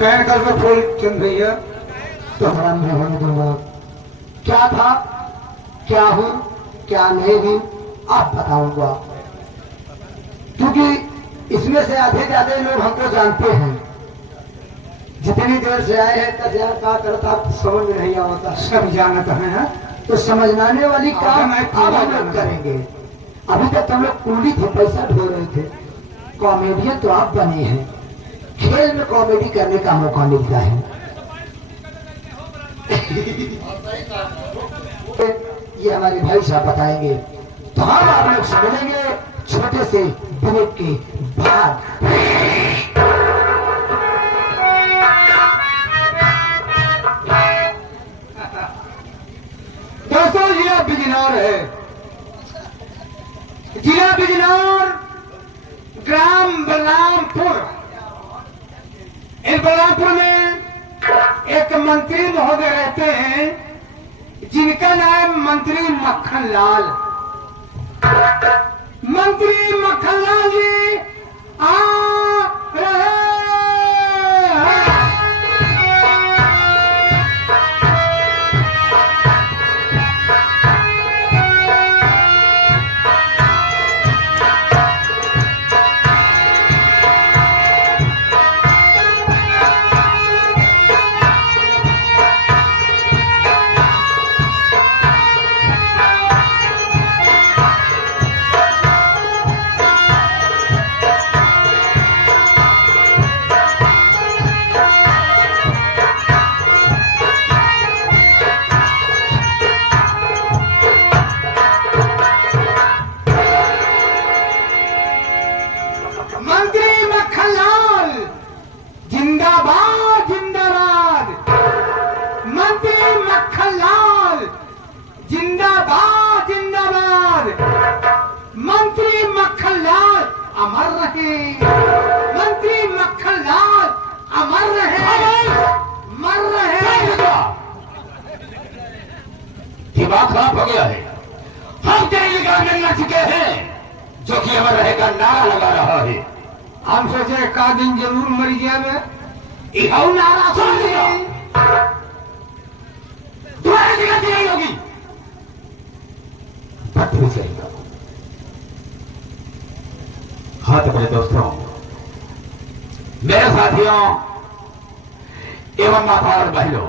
Can कर में फूल चंद भैया तो हराम नहीं होने दूंगा। क्या था, क्या हूं, क्या नहीं हूं, आप बताऊंगा। क्योंकि इसमें से आधे ज्यादा लोग हमको जानते हैं। जितनी देर से आए हैं तब यार क्या करता समझ में नहीं आता। सब जानते हैं। तो समझनाने वाली काम अब हम लोग करेंगे। अभी तक तो हम लोग कुंडी थे, पैसा ढो रहे थे। कॉमेडियन तो आप बने हैं। खेल में कॉमेडी करने का मौका मिलता है। ये हमारे भाई साहब बताएंगे तो हम आप लोग समझेंगे छोटे से ब्रेक के बाद। दोस्तों जिला बिजनौर है। जिला बिजनौर, ग्राम बलरामपुर। इस बलरामपुर में एक मंत्री महोदय रहते हैं जिनका नाम मंत्री मक्खनलाल। मंत्री मक्खनलाल जी आ रहे हैं। मंत्री मक्खनलाल जिंदाबाद जिंदाबाद। मंत्री मक्खनलाल जिंदाबाद जिंदाबाद। मंत्री मक्खनलाल अमर रहे। मंत्री मक्खनलाल अमर रहे, मर रहे। दिमाग खराब हो गया है। हम तेरी निगाह में न चुके हैं जो कि अमर रहेगा नारा लगा रहा है। हम सोचे का दिन जरूर मर गया मैं। इहाऊ नारा सुन लिया, तुम्हारी जगह नहीं होगी। पत्थर चलेगा। हाँ तो मेरे दोस्तों, मेरे साथियों एवं माता और बहनों,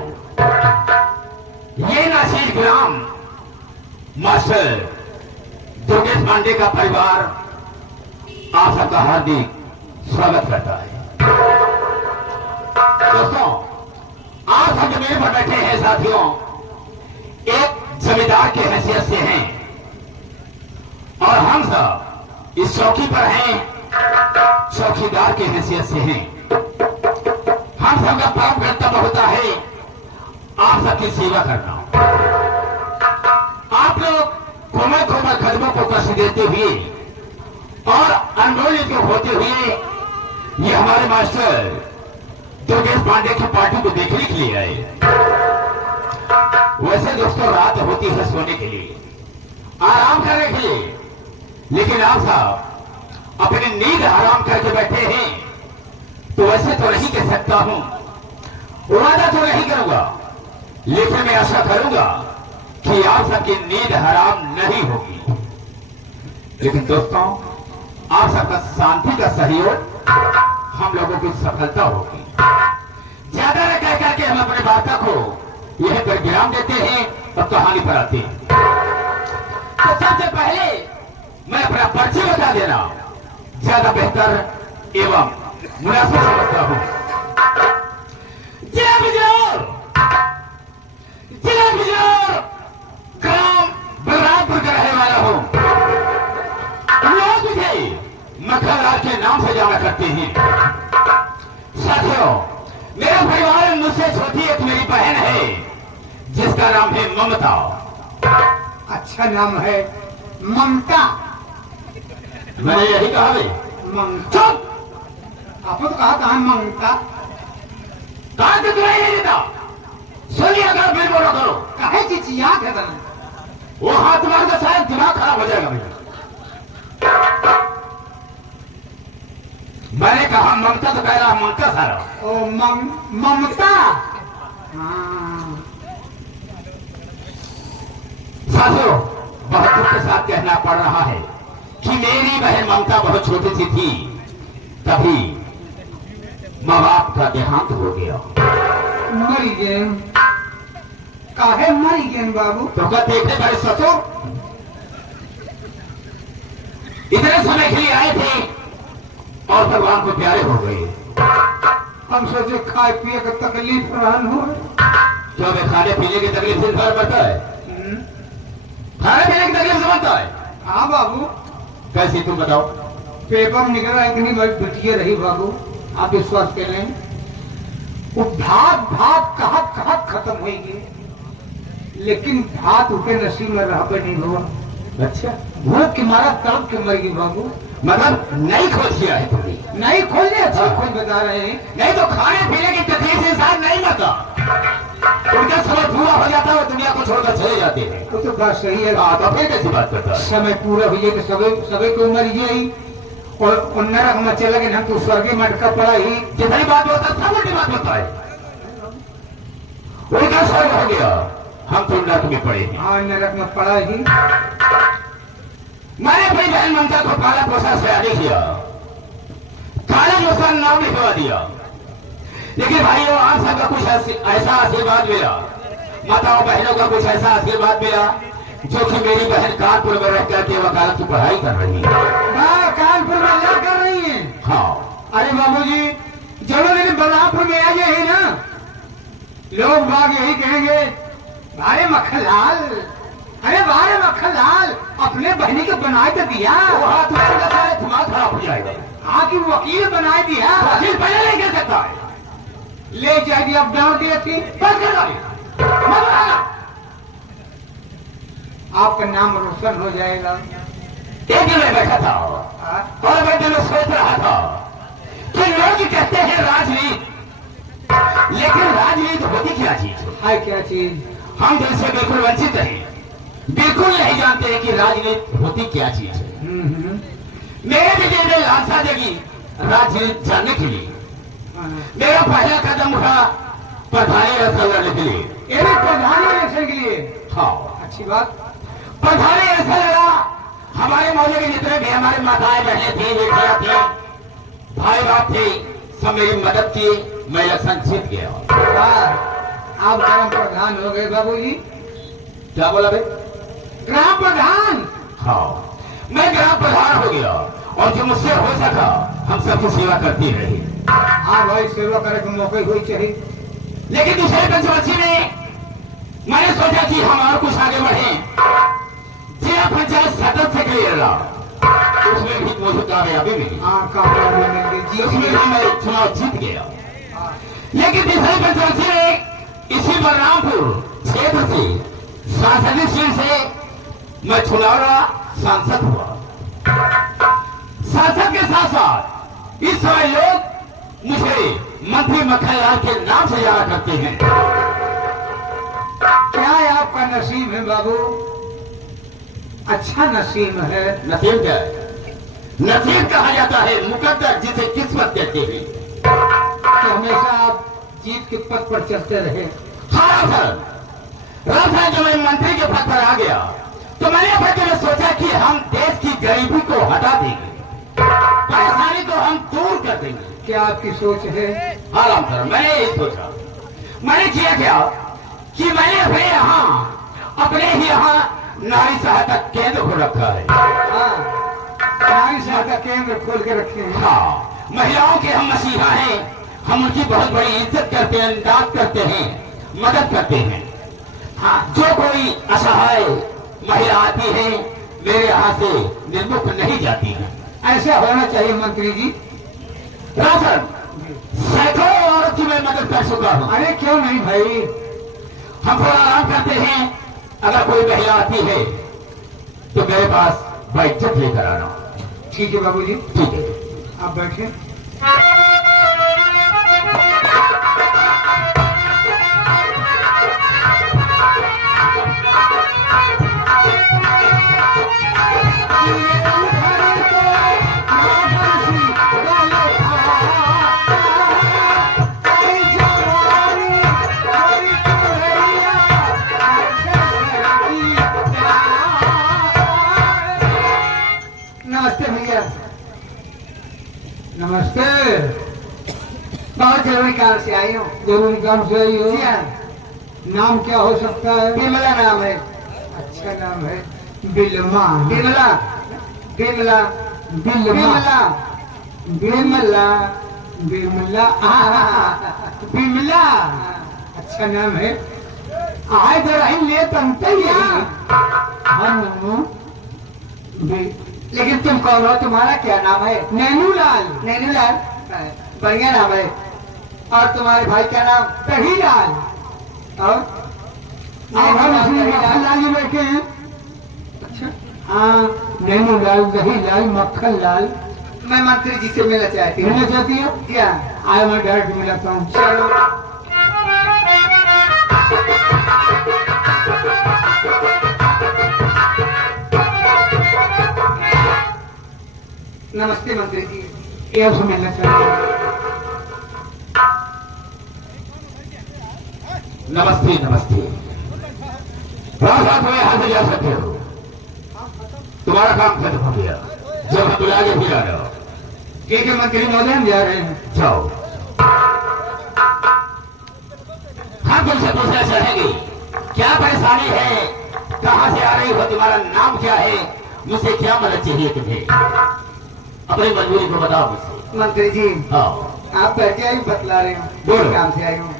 ये नासिर गुलाम मास्टर दुर्गेश पांडे का परिवार आप सबका हार्दिक स्वागत करता है। दोस्तों, आप सब जो मेरे पर बैठे हैं साथियों, एक जमींदार की हैसियत से हैं और हम सब इस चौकी पर हैं चौकीदार की हैसियत से हैं। हम सबका परम कर्तव्य होता है आप सबकी सेवा करना। आप लोग कोमल कोमल कदमों को कष्ट देते हुए और अनमोल को होते हुए ये हमारे मास्टर दुर्गेश पांडे की पार्टी को देखने के लिए आए। वैसे दोस्तों रात होती है सोने के लिए, आराम करने के लिए, लेकिन आप साहब अपनी नींद आराम करके बैठे हैं तो वैसे तो नहीं कह सकता हूं, वादा तो नहीं करूंगा, लेकिन मैं आशा करूंगा कि आप सबकी नींद हराम नहीं होगी। लेकिन दोस्तों, आप सबका शांति का सहयोग हम लोगों की सफलता होगी। ज्यादा न कह करके हम अपने वार्ता को यह पर विराम देते हैं और कहानी पर आते हैं। तो सबसे पहले मैं अपना परिचय बता देना ज्यादा बेहतर एवं मुनासिब समझता हूं। जिला बिजनौर, जिला बिजनौर, ग्राम बलरामपुर का रहने वाला हूं। लोग मुझे मक्खनलाल के नाम से जाना करते हैं। साथियों, मेरे परिवार में मुझसे छोटी एक मेरी बहन है जिसका नाम है ममता। अच्छा नाम है ममता। मैंने यही कहा है। ममता, आपने तो कहा था ममता। कहा तो तुम्हें नहीं देता, सुनिए अगर बिल बोलो करो। कहे चिचियात है बना वो हाथ मार के शायद दिमाग खराब हो जाएगा मेरा। मैंने कहा ममता तो कह रहा ममता सारा। ओ ममता। हाँ साथियों, बहुत दुख के साथ कहना पड़ रहा है कि मेरी बहन ममता बहुत छोटी सी थी, तभी माँ बाप का देहांत हो गया। मरी गए। काहे मरी गए बाबू? तो क्या देखने बड़े सोचो, इतने समय के लिए आए थे और भगवान को प्यारे हो गए। हम सोचे खाए पिए का तकलीफ रहन हो। तो हमें खाने पीने की तकलीफ से फर्क पड़ता है, खाने पीने की तकलीफ समझता है। हाँ बाबू, कैसी तुम बताओ? पेपर में निकला इतनी बड़ी बिटिया रही बाबू, आप विश्वास कर लें। वो भात भात कहत कहत खत्म हो गई, लेकिन भात उनके नसीब में रह पे नहीं हुआ। अच्छा, भूख के मारा तड़प के मर गई बाबू। मतलब नहीं खोज किया है तुमने? नहीं खोले, अच्छा खोज बता रहे हैं। नहीं तो खाने पीने की तकलीफ से इंसान नहीं मरता, उनका समय पूरा हो जाता है और दुनिया को छोड़कर चले जाते हैं। वो तो बात सही है। तो फिर कैसी बात करता है? समय पूरा हो जाए तो सबे को मर गई और नरक में चला गए, हम तो स्वर्ग में अटका पड़ा ही। जितनी बात होता है सब उल्टी बात होता है। उनका स्वर्ग हो गया, हम तो नरक में पड़े हैं। हाँ, नरक में पड़ा ही। मैंने अपनी बहन ममता को पाला पोसा सयानी किया, काले उसका नाम लिखवा दिया, लेकिन भाइयों आप सबका कुछ ऐसा आशीर्वाद मिला, माताओं बहनों का कुछ ऐसा आशीर्वाद मिला, जो कि मेरी बहन कानपुर में रह करके वकालत की पढ़ाई कर रही है। कानपुर में क्या कर रही है? हाँ। अरे बाबूजी, चलो लेकिन बलरामपुर में आ गए ना, लोग बाग यही कहेंगे, भाई मक्खनलाल, अरे भाई मक्खनलाल, अपने बहनी को बनाए तो दिया। वहां तुम्हारा सारे दिमाग खराब हो जाएगा। हाँ कि वकील बनाए दिया। वकील पहले नहीं कह सकता है, ले जाएगी, अब डाल दिया थी। बस कर दो। आपका नाम रोशन हो जाएगा। एक दिन मैं बैठा था हाँ? और मैं दिन सोच रहा था कि लोग कहते हैं राजनीति, लेकिन राजनीति होती क्या चीज है? क्या चीज? हम देश से बिल्कुल वंचित हैं, बिल्कुल नहीं जानते हैं कि राजनीति होती क्या चीज है। मेरे विजय में लालसा जगी राजनीति जानने के लिए। मेरा पहला कदम उठा प्रधानी इलेक्शन लड़ने के लिए। प्रधानी इलेक्शन के लिए? हाँ, अच्छी बात। प्रधानी इलेक्शन लड़ा। हमारे मोहल्ले के जितने भी हमारे माताएं बहनें थी, बेटियां थी, भाई बाप थे, सब मेरी मदद किए, मैं इलेक्शन जीत गया। आप ग्राम प्रधान हो गए बाबूजी। क्या बोला भाई? ग्राम प्रधान? हाँ, मैं ग्राम प्रधान हो गया और जो मुझसे हो सका हम सबकी सेवा करती रही। हाँ भाई, सेवा करे तो मौके हुई चाहिए। लेकिन दूसरे पंचवर्षी में मैंने सोचा कि हम और कुछ आगे बढ़े। जिला पंचायत सदस्य के लिए लड़ा, उसमें भी मुझे कामयाबी मिली। हाँ, कामयाबी मिल गई। उसमें भी मैं चुनाव जीत गया। लेकिन तीसरे पंचवर्षी में इसी बलरामपुर क्षेत्र से सांसदीय सीट से मैं चुनाव लड़ा, सांसद हुआ। सांसद के साथ साथ इस समय लोग मुझे मंत्री मक्खनलाल के नाम से जाना करते हैं। क्या है आपका नसीब है बाबू? अच्छा नसीब है। नसीब क्या है? नसीब कहा जाता है मुकद्दर, जिसे किस्मत कहते हैं। तो हमेशा आप जीत के पद पर चलते रहे। हाँ सर, राजा जब मैं मंत्री के पद पर आ गया तो मैंने अपने में सोचा कि हम देश की गरीबी को हटा देंगे, परेशानी को हम दूर कर देंगे। क्या आपकी सोच है? हाँ राम सर, मैंने यही सोचा। मैंने किया क्या कि मैंने अपने ही यहाँ नारी सहायता केंद्र को रखा है। हाँ, नारी सहायता केंद्र खोल के रखे हैं। हाँ, महिलाओं के हम मसीहा हैं, हम उनकी बहुत बड़ी इज्जत करते हैं, इमदाद करते हैं, मदद करते हैं। हाँ, जो कोई असहाय महिला आती है मेरे यहाँ से निर्मुख नहीं जाती है। ऐसा होना चाहिए मंत्री जी। राजन, सैकड़ों औरत की मैं मदद कर चुका हूँ। अरे क्यों नहीं भाई, हम थोड़ा आराम करते हैं, अगर कोई महिला आती है तो मेरे पास बाइज्जत लेकर आना। ठीक है बाबूजी, ठीक है, आप बैठे। बहुत जरूरी काम से आई हूँ। जरूरी काम से आई हो? जी हाँ, नाम क्या हो सकता है? बिमला नाम है। अच्छा नाम है बिलमा। बिमला, बिमला, बिलमा, बिमला, बिमला, बिमला। अच्छा नाम है। आए तो रही ले तमते हम लेकिन तुम कौन हो? तुम्हारा क्या नाम है? नैनूलाल। नैनीलाल, बढ़िया नाम है। और तुम्हारे भाई क्या नाम? कहीलाल। और और हम इसमें मक्खन लाल बैठे हैं। अच्छा, हाँ, नैनूलाल, दहीलाल, मक्खन लाल। मैं मंत्री जी से मिलना चाहती मिलना हूँ। चाहती हो? जी हाँ, आए मैं डायरेक्ट मिलाता हूँ। चलो। नमस्ते मंत्री जी। ये उससे मिलना चाहिए। नमस्ते नमस्ते। राजा तुम्हें हाथ में जा सकते हो। तुम्हारा काम खत्म हो गया। जब हम बुला के फिर आ रहे हो। ठीक है मंत्री महोदय, हम जा रहे हैं। जाओ। हम तुमसे पूछना चाहेंगे, क्या परेशानी है? कहाँ से आ रही हो? तुम्हारा नाम क्या है? मुझसे क्या मदद चाहिए तुम्हें? अपनी मजबूरी को बताओ मुझसे। मंत्री जी, हाँ, आप बैठे आई बतला रहे हो। बोलो। काम से आई हूँ।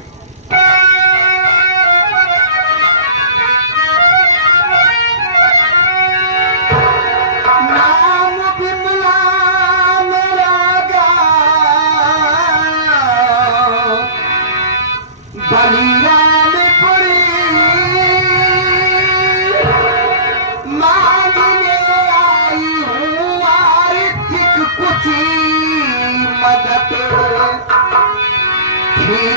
नाम बिमला मेरा गाँव, बलिराम पुरी, मांगने आई हूँ आर्थिक कुछ मदद।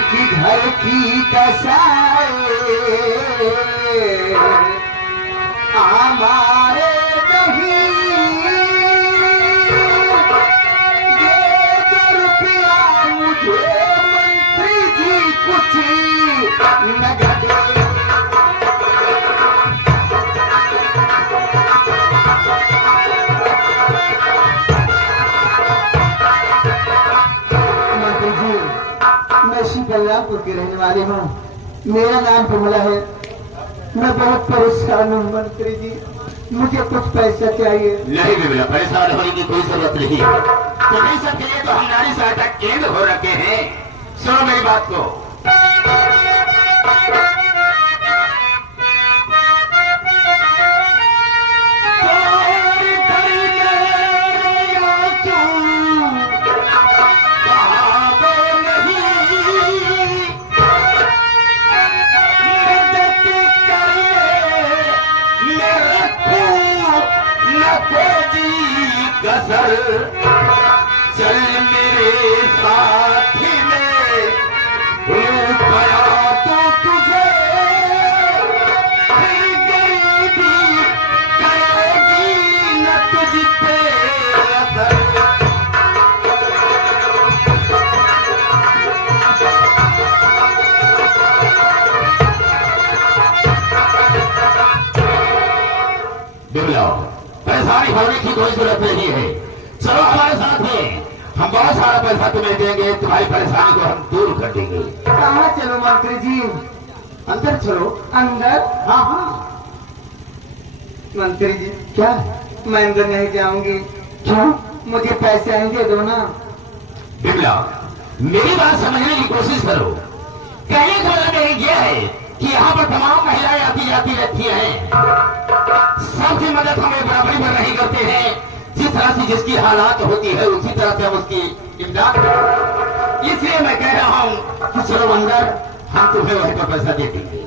ठीक घर की दशाएं हमारे नहीं, दे दो रुपया मुझे मंत्री जी कुछ नगद। मंत्री जी, मैं श्री बलरामपुर की रहने वाली हूँ। मेरा नाम बिमला है। मैं बहुत परेशान हूँ मंत्री जी, मुझे कुछ पैसा चाहिए। नहीं बिमला, परेशान होने की कोई जरूरत नहीं है। तुम्हें सबके लिए तो हम नारी सहायता केंद्र हो रखे हैं। सुनो मेरी बात को। कसर चल मेरे साथ में गया तो तुझे फिर गरीबी करेगी न तुझ पे असर। बिमला, परेशानी होने की कोई जरूरत नहीं है। चलो हमारे साथ में, हम बहुत सारा पैसा तुम्हें देंगे। तुम्हारी परेशानी को हम दूर कर देंगे। कहाँ चलो मंत्री जी? अंदर चलो। अंदर? हाँ हाँ। मंत्री जी, क्या? मैं अंदर नहीं जाऊंगी। क्यों? मुझे पैसे आएंगे दो ना। बिमला, मेरी बात समझने की कोशिश करो। कहने का मतलब यह है कि यहाँ पर तमाम महिलाएं आती जाती रहती हैं। सबकी मदद हमें बराबरी में नहीं करते हैं। जिस तरह से जिसकी हालात होती है उसी तरह से हम उसकी इमदाद करते हैं। इसलिए मैं कह रहा हूँ कि चलो अंदर, हम तुम्हें वहीं पर पैसा दे देंगे।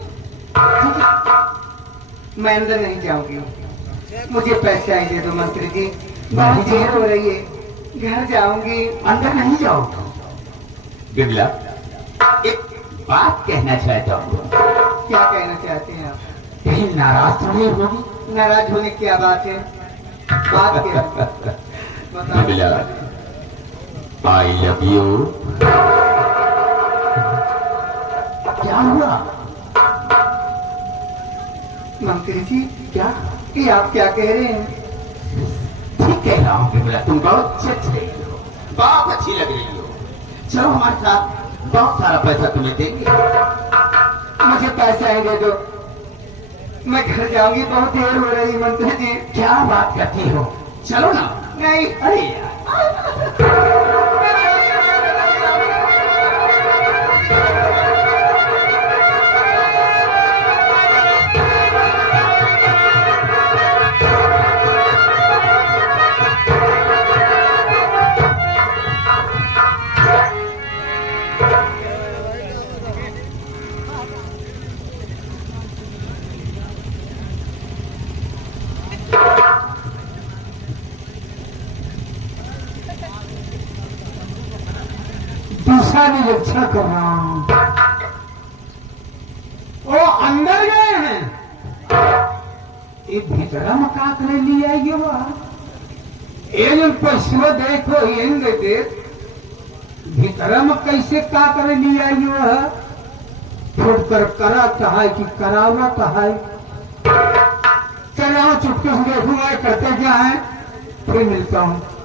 मैं अंदर नहीं जाऊंगी, मुझे पैसे आएंगे दो मंत्री जी। बहुत देर हो रही है, घर जाऊंगी। अंदर नहीं जाओ। बिमला, एक बात कहना चाहता हूँ। क्या कहना चाहते हैं आप? कहीं नाराज तो नहीं होगी? नाराज होने की क्या बात है? बात क्या है? बताओ। Bimla, I love you. क्या हुआ? मंत्री जी, क्या? ये आप क्या कह रहे हैं? ठीक कह रहा हूँ बिमला, तुम बहुत अच्छी रही हो, बहुत अच्छी लग रही हो। चलो हमारे साथ, बहुत सारा पैसा तुम्हें देंगे। मुझे पैसा ही दे दो, मैं घर जाऊंगी, बहुत देर हो रही मंत्री जी। क्या बात करती हो, चलो ना। नहीं, अरे यार, दूसरा निरीक्षण कर रहा हूं। वो अंदर गए हैं, ये भीतरा में का करे लिया ये पैसा देखो ये देख भीतरा में कैसे का करे लिया ये फुट कर कराता है कि करावता है। चलो चुपके से देखूंगा करते क्या है, फिर मिलता हूं।